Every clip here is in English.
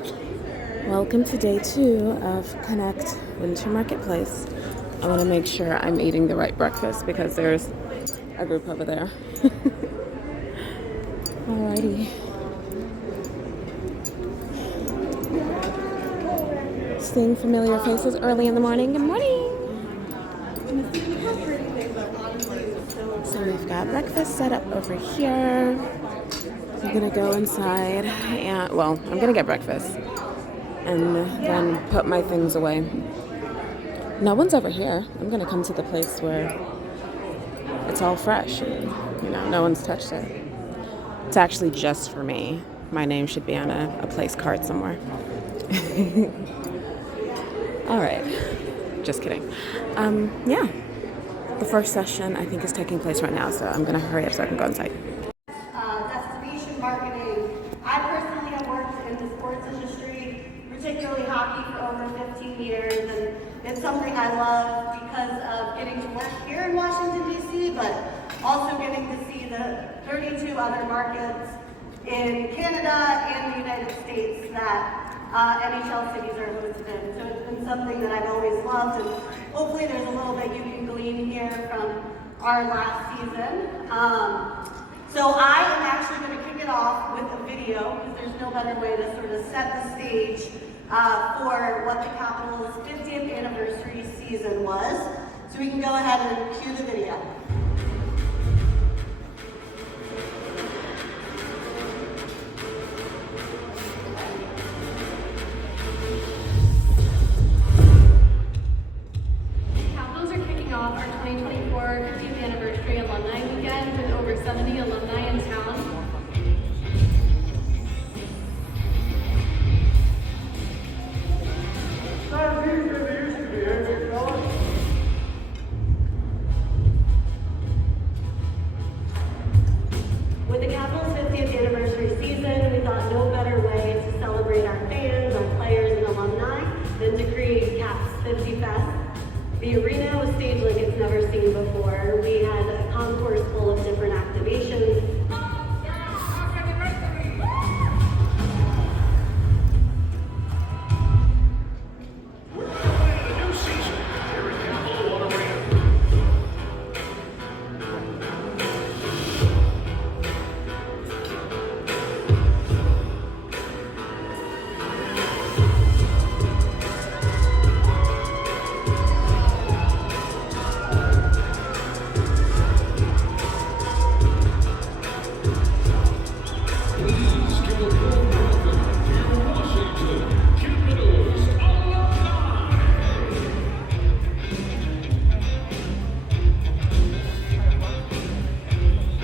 Welcome to day 2 of Connect Winter Marketplace. I want to make sure I'm eating the right breakfast because there's a group over there. Alrighty. Seeing familiar faces early in the morning. Good morning! So we've got breakfast set up over here. I'm gonna go inside and, well, I'm gonna get breakfast and then put my things away. No one's over here. I'm gonna come to the place where it's all fresh and, no one's touched it. It's actually just for me. My name should be on a place card somewhere. All right, just kidding. Yeah, the first session I think is taking place right now, so I'm gonna hurry up so I can go inside. Destination marketing. I personally have worked in the sports industry, particularly hockey, for over 15 years, and it's something I love because of getting to work here in Washington, D.C., but also getting to see the 32 other markets in Canada and the United States that NHL cities are hosted in. So it's been something that I've always loved, and hopefully there's a little bit you can glean here from our last season. So I am actually going to kick it off with a video, because there's no better way to sort of set the stage for what the Capitals' 50th anniversary season was. So we can go ahead and cue the video. Capitals are kicking off our 2024 50th anniversary alumni weekend with over 70 alumni in town. With the Capitals' 50th anniversary season, we thought no better way to celebrate our fans, our players, and alumni than to create Caps 50 Fest. The arena was staged like it's never seen before. We had a concourse full of different activations.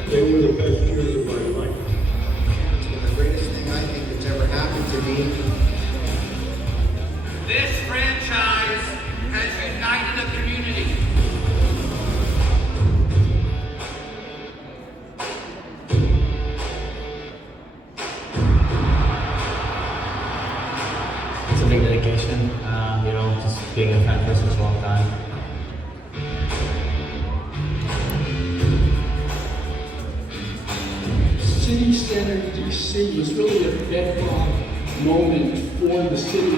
They were the best years of my life. It's been the greatest thing I think that's ever happened to me. This franchise has united a community. It's a big dedication, just being a fan for such a long time. City Center DC was really a bedrock moment for the city.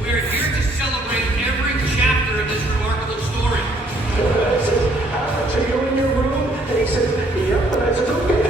We're here to celebrate every chapter of this remarkable story. I said, so you're in your room? And he said, yep. And I said, okay.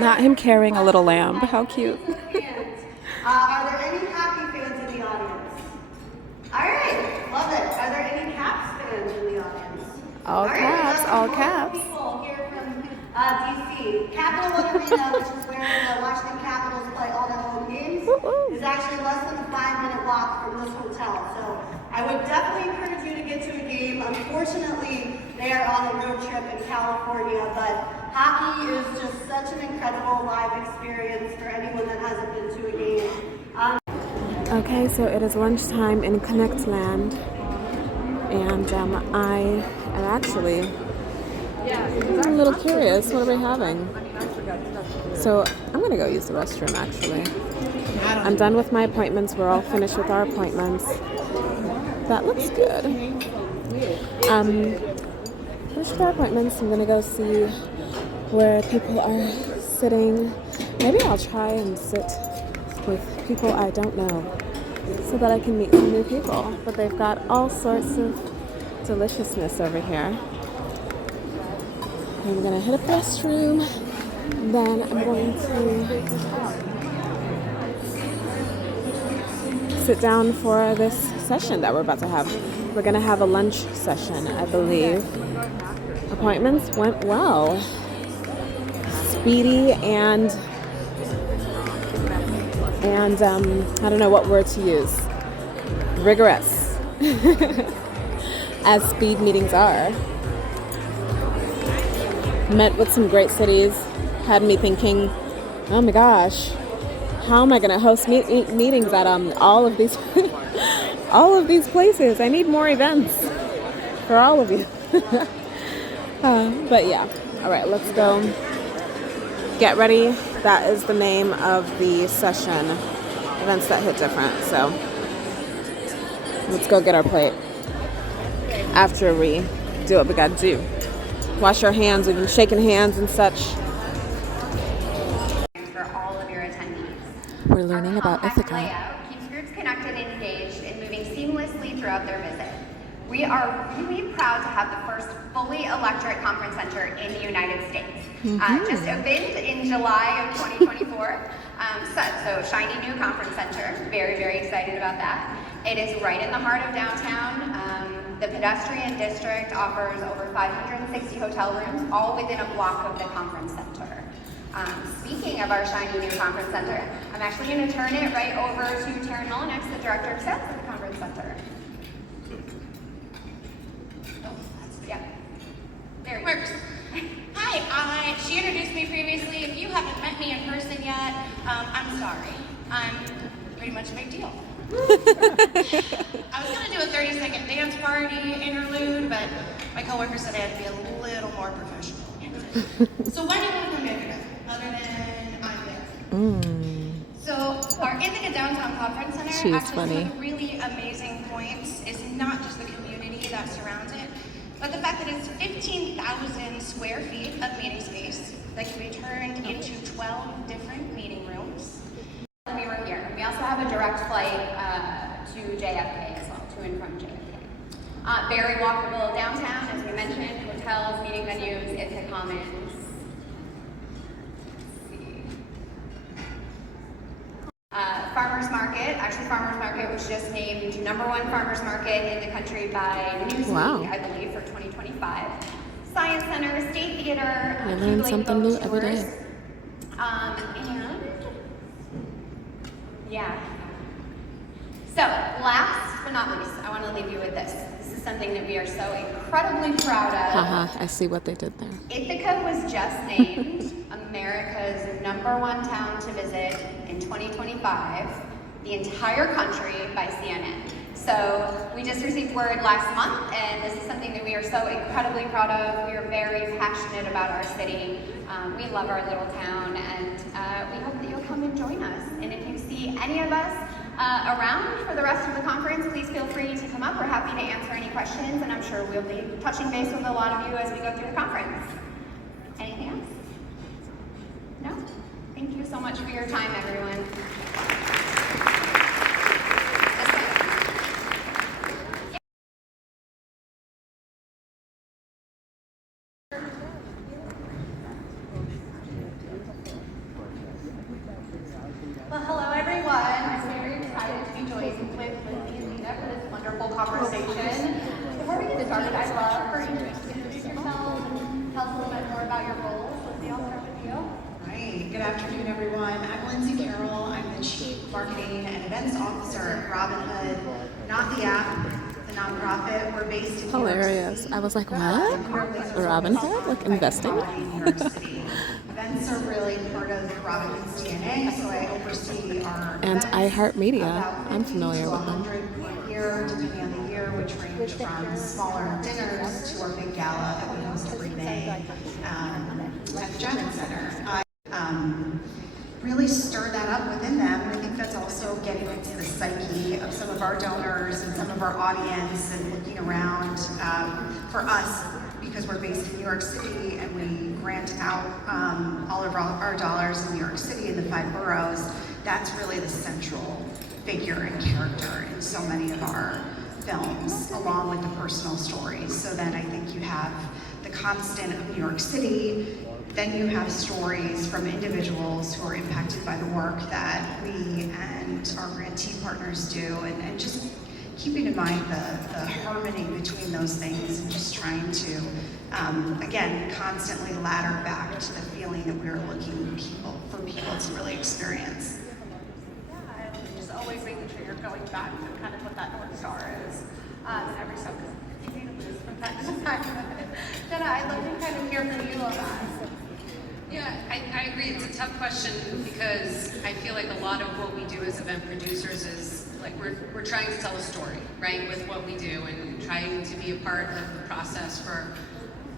Not him carrying a little lamb. How cute. Are there any hockey fans in the audience? All right, love it. Are there any Caps fans in the audience? All caps, all caps. People here from DC. Capital One Arena, which is where the Washington Capitals play all their home games, Ooh. is actually less than a 5-minute walk from this hotel. So I would definitely encourage you to get to a game. Unfortunately, they are on a road trip in California, but hockey is just such an incredible live experience for anyone that hasn't been to a game. Okay, so it is lunchtime in Connect Land, and I am actually a little curious. What are we having? So I'm gonna go use the restroom. Actually, I'm done with my appointments. We're all finished with our appointments. That looks good. Finished with our appointments. I'm gonna go see where people are sitting. Maybe I'll try and sit with people I don't know so that I can meet some new people. But they've got all sorts of deliciousness over here. I'm gonna hit a restroom, then I'm going to sit down for this session that we're about to have. We're gonna have a lunch session, I believe. Appointments went well. Speedy and I don't know what word to use. Rigorous, as speed meetings are. Met with some great cities. Had me thinking, oh my gosh, how am I going to host meetings at all of these all of these places? I need more events for all of you. But yeah, all right, let's go. Get ready. That is the name of the session. Events that hit different. So let's go get our plate after we do what we got to do. Wash our hands. We've been shaking hands and such. For all of your attendees. We're learning about Ithaca. Layout keeps groups connected and engaged and moving seamlessly throughout their visit. We are really proud to have the first fully electric conference center in the United States. Just opened in July of 2024. So shiny new conference center. Very, very excited about that. It is right in the heart of downtown. The pedestrian district offers over 560 hotel rooms, all within a block of the conference center. Speaking of our shiny new conference center, I'm actually going to turn it right over to Taryn Mullinex, the director of sales at the conference center. Yeah. There it Works. Hi, she introduced me previously. If you haven't met me in person yet, I'm sorry. I'm pretty much a big deal. I was going to do a 30-second dance party interlude, but my coworker said I had to be a little more professional. So why do you want to come here other than I'm there? So our Ithaca Downtown Conference Center She's actually funny. one of the really amazing points is not just the community that surrounds it, but the fact that it's 15,000 square feet of meeting space that can be turned into 12 different meeting rooms. We were here. We also have a direct flight to JFK as well, to and from JFK. Very walkable downtown, as we mentioned, hotels, meeting venues, Ithaca Commons. Let's see. Farmers Market. Actually, Farmers Market was just named #1 farmers market in the country by Newsweek, Wow. I believe, for 2025. Science Center, State Theater. I learn something new every day. Yeah. So, last but not least, I want to leave you with this. This is something that we are so incredibly proud of. Haha, I see what they did there. Ithaca was just named America's #1 town to visit in 2025, the entire country by CNN. So we just received word last month, and this is something that we are so incredibly proud of. We are very passionate about our city. We love our little town, and we hope that you'll come and join us. And if you see any of us around for the rest of the conference, please feel free to come up. We're happy to answer any questions, and I'm sure we'll be touching base with a lot of you as we go through the conference. Anything else? No? Thank you so much for your time, everyone. Well, hello everyone. I'm very excited to be joined with Lindsay and Nina for this wonderful conversation. Before we get started, I'd love for you to introduce yourselves and tell us a little bit more about your roles. Lindsay, I'll start with you. Hi, good afternoon everyone. I'm Lindsay Carroll. I'm the Chief Marketing and Events Officer at Robinhood, not the app, the nonprofit. We're based in New York Hilarious. City. I was like, what? Robinhood? Like investing? New York City. Events are really part of Robinhood's DNA, so I oversee our And events. iHeartMedia. I'm 50 familiar to with them. 100 per year, depending on the year, which range from smaller dinners to our big gala that we host every May at the Javits Center. I really stir that up within them, and I think that's also getting into the psyche of some of our donors and some of our audience and looking around for us, because we're based in New York City and we grant out all of our dollars in New York City in the 5 boroughs. That's really the central figure and character in so many of our films, along with the personal stories. So then I think you have the constant of New York City, then you have stories from individuals who are impacted by the work that we and our grantee partners do, and just keeping in mind the harmony between those things, and just trying to, again, constantly ladder back to the feeling that we're looking for people to really experience. Yeah, and just always making sure you're going back to kind of what that North Star is every step. It's easy to lose from time to time. Jenna, I'd love to kind of hear from you on that. Yeah, I agree. It's a tough question because I feel like a lot of what we do as event producers is like we're trying to tell a story, right, with what we do, and trying to be a part of the process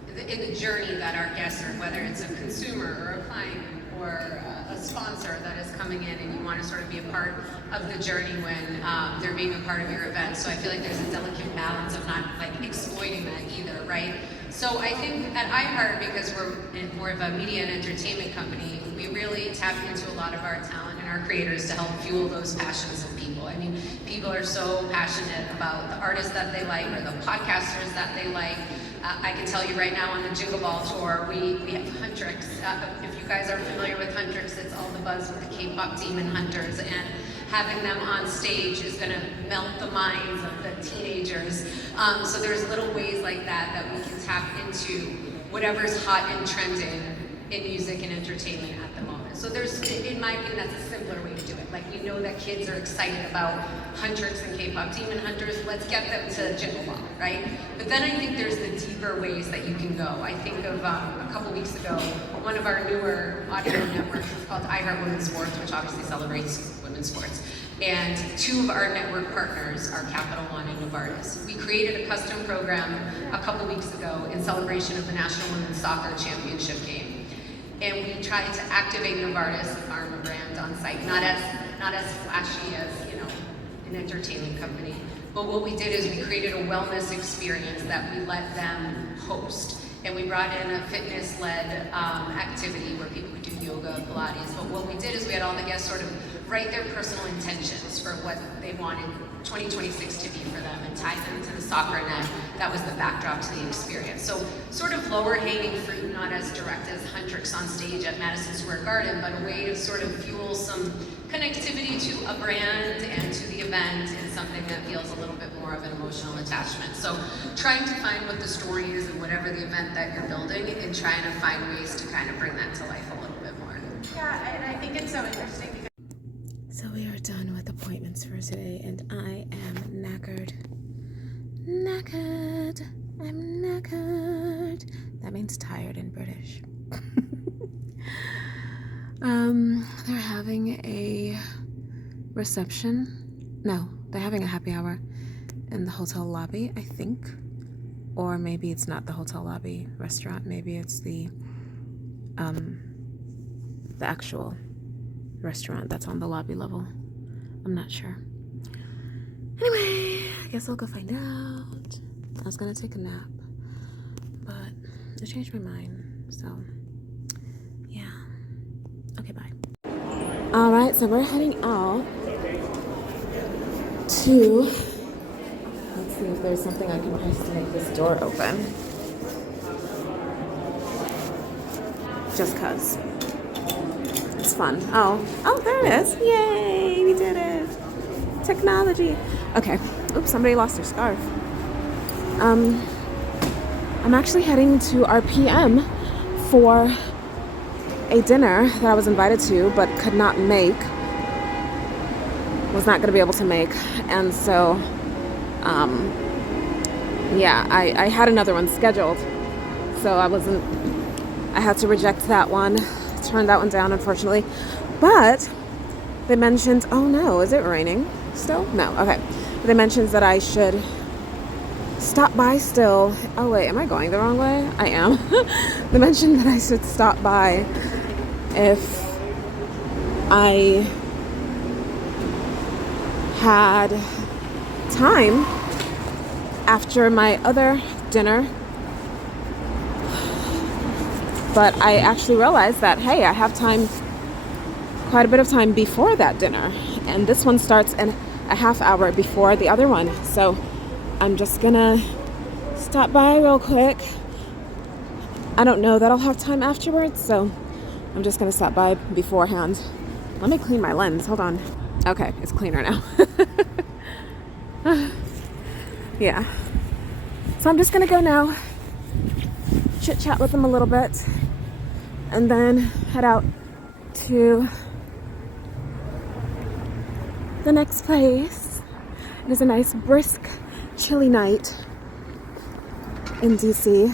in the journey that our guests are, whether it's a consumer or a client or a sponsor that is coming in, and you want to sort of be a part of the journey when they're being a part of your event. So I feel like there's a delicate balance of not like exploiting that either, right? So I think at iHeart, because we're more of a media and entertainment company, we really tap into a lot of our talent and our creators to help fuel those passions of people. I mean, people are so passionate about the artists that they like or the podcasters that they like. I can tell you right now on the Jingle Ball tour, we have Huntrix. If you guys are familiar with Huntrix, it's all the buzz with the K-pop Demon Hunters, and having them on stage is gonna melt the minds of the teenagers. So there's little ways like that we can tap into whatever's hot and trending in music and entertainment at the moment. So there's, in my opinion, that's a simpler way to do it. Like, we know that kids are excited about Huntrix and K-pop Demon Hunters, let's get them to Jingle Ball, right? But then I think there's the deeper ways that you can go. I think of a couple weeks ago, one of our newer audio networks is called iHeart Women's Sports, which obviously celebrates women's sports. And 2 of our network partners are Capital One and Novartis. We created a custom program a couple weeks ago in celebration of the National Women's Soccer Championship game. And we tried to activate Novartis, the pharma brand, on site, not as flashy as, an entertainment company. But what we did is we created a wellness experience that we let them host. And we brought in a fitness-led activity where people could do yoga, Pilates. But what we did is we had all the guests sort of write their personal intentions for what they wanted 2026 to be for them, and tie them to the soccer net. That was the backdrop to the experience. So sort of lower hanging fruit, not as direct as Huntrix on stage at Madison Square Garden, but a way to sort of fuel some connectivity to a brand and to the event, and something that feels a little bit more of an emotional attachment. So trying to find what the story is and whatever the event that you're building, and trying to find ways to kind of bring that to life a little bit more. Yeah, and I think it's so interesting because So we are done with appointments for today, and I am knackered. Knackered. I'm knackered. That means tired in British. They're having a reception. No, they're having a happy hour in the hotel lobby, I think. Or maybe it's not the hotel lobby restaurant. Maybe it's the actual restaurant that's on the lobby level. I'm not sure. Anyway, I guess I'll go find out. I was gonna take a nap, but I changed my mind, so yeah. Okay, bye. Alright, so we're heading out to, let's see if there's something I can press to make this door open. Just cause. It's fun. Oh, there it is. Yay, we did it. Technology. Okay. Oops, somebody lost their scarf. I'm actually heading to RPM for a dinner that I was invited to but could not make. was not going to be able to make. And so, yeah, I had another one scheduled. So I had to reject that one, turn that one down, unfortunately. But they mentioned, oh no, is it raining still? No, okay. They mentioned that I should stop by still. Oh wait, am I going the wrong way? I am. They mentioned that I should stop by if I had time after my other dinner. But I actually realized that, hey, I have time, quite a bit of time before that dinner. And this one starts in a half hour before the other one. So I'm just gonna stop by real quick. I don't know that I'll have time afterwards, so I'm just gonna stop by beforehand. Let me clean my lens, hold on. Okay, it's cleaner now. Yeah. So I'm just gonna go now, chit chat with them a little bit, and then head out to the next place. It is a nice, brisk, chilly night in DC.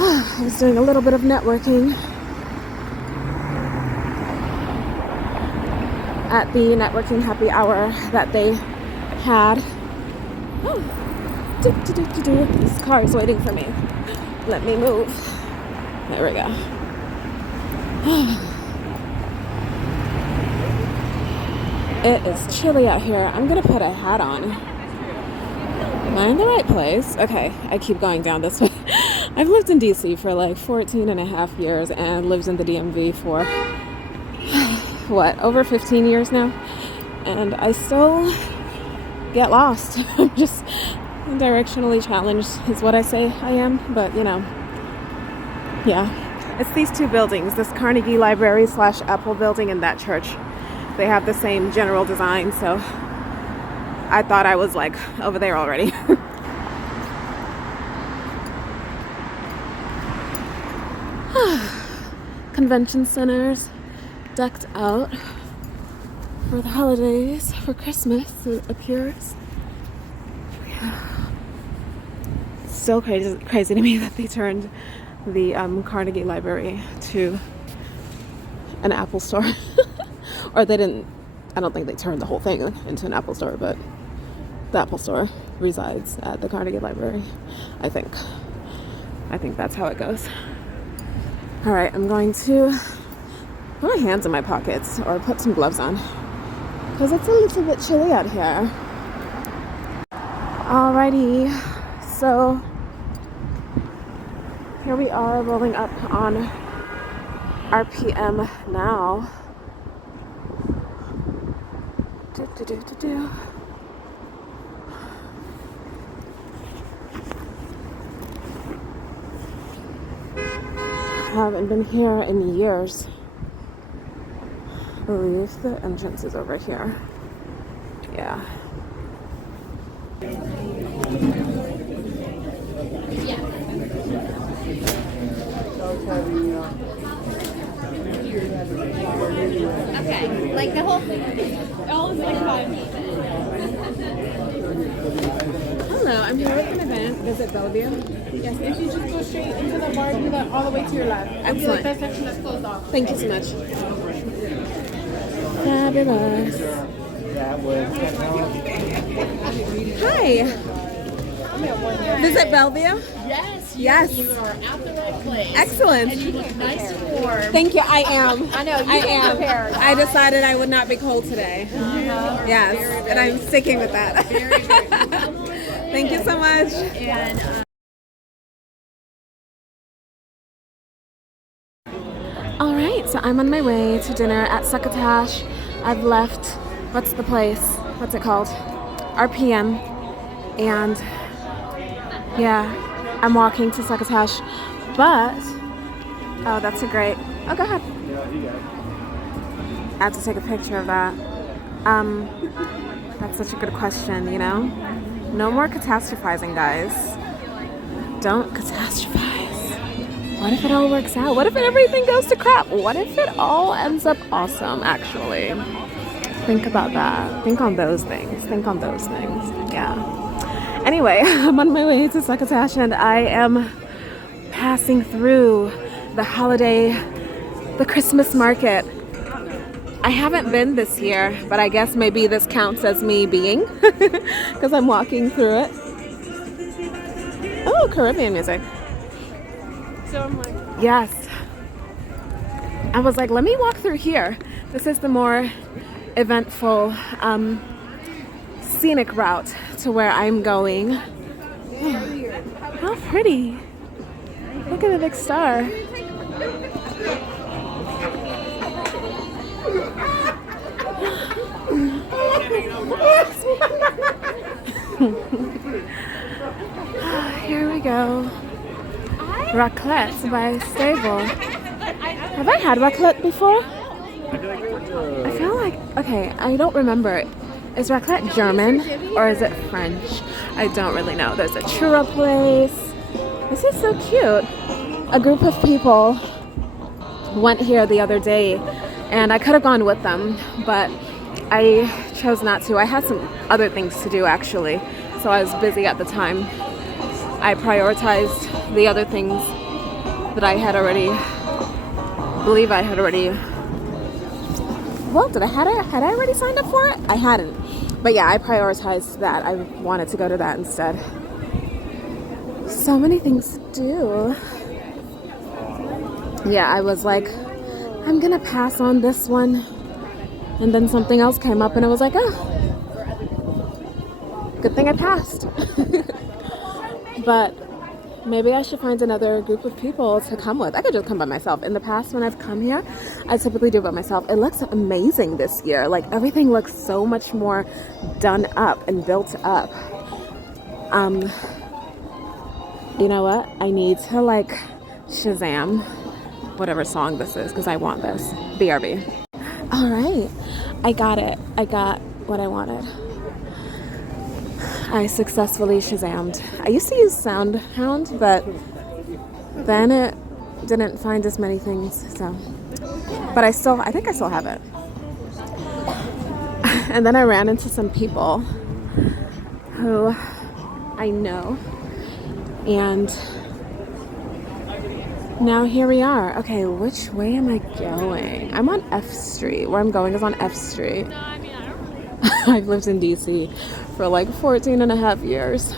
I was doing a little bit of networking at the networking happy hour that they had. Oh. This car is waiting for me. Let me move. There we go. It is chilly out here. I'm gonna put a hat on. Am I in the right place? Okay, I keep going down this way. I've lived in DC for like 14 and a half years and lived in the DMV for what, over 15 years now? And I still get lost. I'm just directionally challenged is what I say I am, but you know, yeah. It's these two buildings, this Carnegie Library / Apple building and that church. They have the same general design, so I thought I was like over there already. Convention centers decked out for the holidays, for Christmas, it appears. Yeah. Still crazy to me that they turned the Carnegie Library to an Apple store. Or they didn't, I don't think they turned the whole thing into an Apple store, but the Apple store resides at the Carnegie Library, I think. I think that's how it goes. All right, I'm going to put my hands in my pockets or put some gloves on because it's a little bit chilly out here. Alrighty, so here we are rolling up on RPM now. Haven't been here in years. I believe the entrance is over here. Yeah. Okay, like the whole thing. All is like 5 minutes. Hello, I'm here with an event. Visit Bellevue. Yes, if you just go straight into the bar, do that all the way to your left. Excellent. That section is closed off. Thank you so much. Fabulous. Hi. Visit Bellevue? Yes. You are at the right place. Excellent. And you look nice and warm. Thank you. I am. I know. I am. Prepared. I decided I would not be cold today. Yes. Very, and I'm sticking with that. Very, very. Thank you so much. And All right, so I'm on my way to dinner at Succotash. I've left, what's the place? What's it called? RPM. And yeah, I'm walking to Succotash. But, oh, that's a great, oh, go ahead. I have to take a picture of that. That's such a good question, you know? No more catastrophizing, guys. Don't catastrophize. What if it all works out? What if everything goes to crap? What if it all ends up awesome, actually? Think about that. Think on those things. Think on those things. Yeah. Anyway, I'm on my way to Succotash and I am passing through the Christmas market. I haven't been this year, but I guess maybe this counts as me being because I'm walking through it. Oh, Caribbean music. So I'm like, yes. I was like, let me walk through here. This is the more eventful, scenic route to where I'm going. Oh, how pretty. Look at the big star. Here we go. Raclette by Stable. Have I had raclette before? I feel like, okay, I don't remember. Is raclette German or is it French? I don't really know. There's a churro place. This is so cute. A group of people went here the other day and I could have gone with them, but I chose not to. I had some other things to do actually, so I was busy at the time. I prioritized the other things that I had already, well, had I already signed up for it? I hadn't. But yeah, I prioritized that. I wanted to go to that instead. So many things to do. Yeah, I was like, I'm gonna pass on this one. And then something else came up and I was like, oh, good thing I passed. But maybe I should find another group of people to come with. I could just come by myself. In the past, when I've come here, I typically do it by myself. It looks amazing this year. Like, everything looks so much more done up and built up. You know what? I need to, like, Shazam whatever song this is because I want this. BRB. All right. I got it. I got what I wanted. I successfully Shazammed. I used to use SoundHound, but then it didn't find as many things, so. But I think I still have it. And then I ran into some people who I know, and now here we are. Okay, which way am I going? I'm on F Street. Where I'm going is on F Street. I've lived in DC for like 14 and a half years,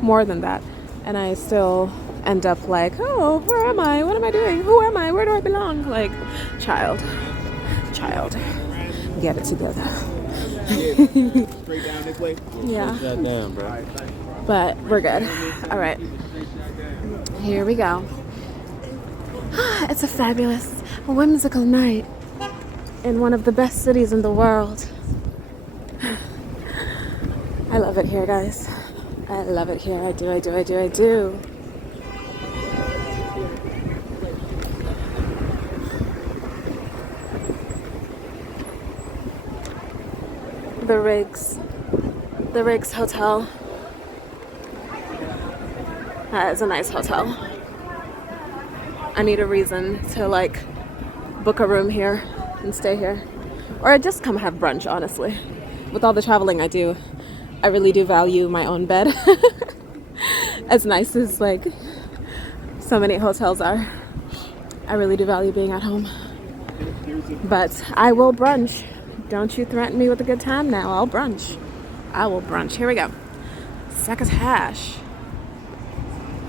more than that, and I still end up like, oh, where am I? What am I doing? Who am I? Where do I belong? Like, child, get it together. Straight down this way. Yeah. Shut down, bro. But we're good. All right, here we go. It's a fabulous, whimsical night in one of the best cities in the world. I love it here, guys. I love it here. I do. The Riggs Hotel. That is a nice hotel. I need a reason to like book a room here and stay here. Or just come have brunch, honestly. With all the traveling I do, I really do value my own bed. As nice as like so many hotels are, I really do value being at home. But I will brunch. Don't you threaten me with a good time now. I'll brunch. I will brunch. Here we go. Succotash.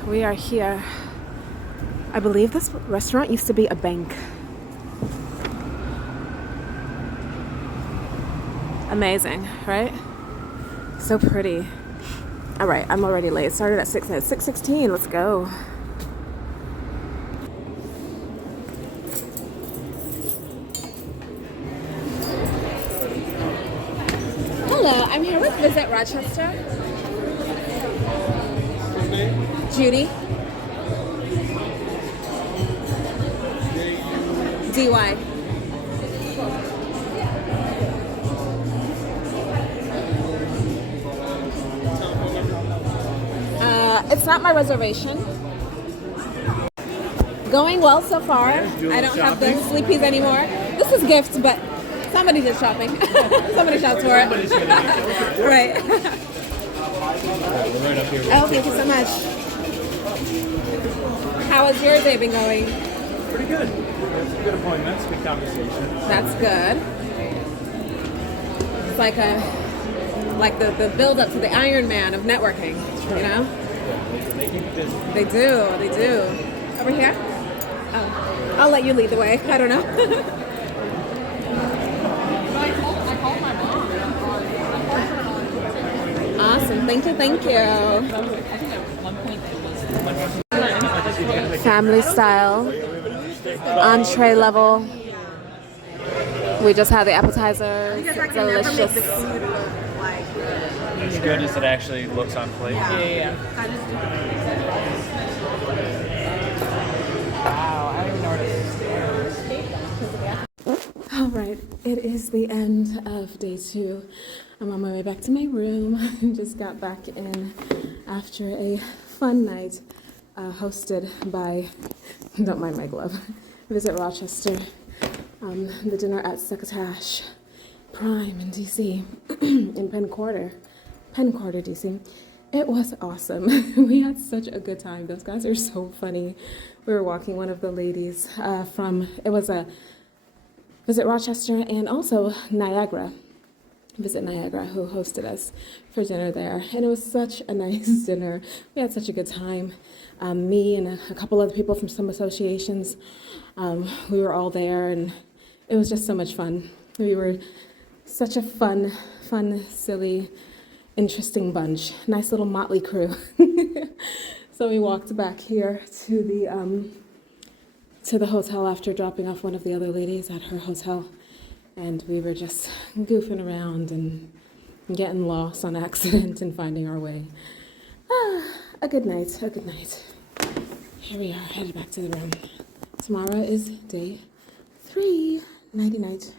We are here. I believe this restaurant used to be a bank. Amazing, right? So pretty. All right, I'm already late. It started at 6:16. Let's go. Hello, I'm here with Visit Rochester. Judy. DY. It's not my reservation. Going well so far. I don't have the sleepies anymore. This is gifts, but Somebody did shopping. Somebody shopped for it. Right. We're right up here. Oh, thank you so much. How has your day been going? Pretty good. Had some good appointments, good conversation. That's good. It's like the build up to the Iron Man of networking, you know? They keep it busy. They do. Over here? Oh, I'll let you lead the way. I don't know. Awesome. Thank you. Family style, entree level. We just had the appetizers. Delicious. As good as it actually looks on plate. Yeah. Wow, I don't even know where to start. All right, it is the end of day 2. I'm on my way back to my room. I just got back in after a fun night hosted by, don't mind my glove, Visit Rochester. The dinner at Succotash Prime in DC, in Penn Quarter, DC. It was awesome. We had such a good time. Those guys are so funny. We were walking one of the ladies it was a Visit Rochester and also Visit Niagara, who hosted us for dinner there. And it was such a nice dinner. We had such a good time. Me and a couple other people from some associations, we were all there, and it was just so much fun. We were such a fun, silly, interesting bunch. Nice little motley crew. So we walked back here to the hotel after dropping off one of the other ladies at her hotel. And we were just goofing around and getting lost on accident and finding our way. A good night. Here we are, headed back to the room. Tomorrow is day 3. Nighty night.